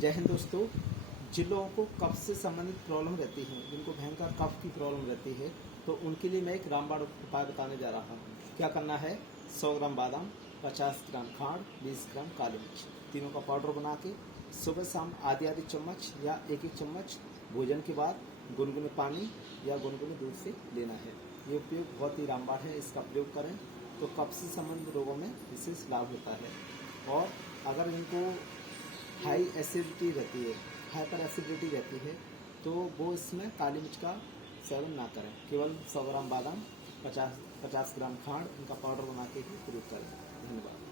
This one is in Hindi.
जय हिंद दोस्तों। जिन लोगों को कफ से संबंधित प्रॉब्लम रहती है, जिनको भयंकर कफ की प्रॉब्लम रहती है, तो उनके लिए मैं एक रामबाण उपाय बताने जा रहा हूँ। क्या करना है, 100 ग्राम बादाम, 50 ग्राम खांड, 20 ग्राम काली मिर्च, तीनों का पाउडर बना के सुबह शाम आधी आधी चम्मच या एक एक चम्मच भोजन के बाद गुनगुने पानी या गुनगुने दूध से लेना है। ये उपयोग बहुत ही रामबाण है, इसका प्रयोग करें तो कफ से संबंधित रोगों में विशेष लाभ होता है। और अगर इनको हाई एसिडिटी रहती है, हाइपर एसिडिटी रहती है, तो वो इसमें काली मिर्च का सेवन ना करें। केवल 100 ग्राम बादाम, 50 ग्राम खांड, इनका पाउडर बना के ही प्रयोग करें। धन्यवाद।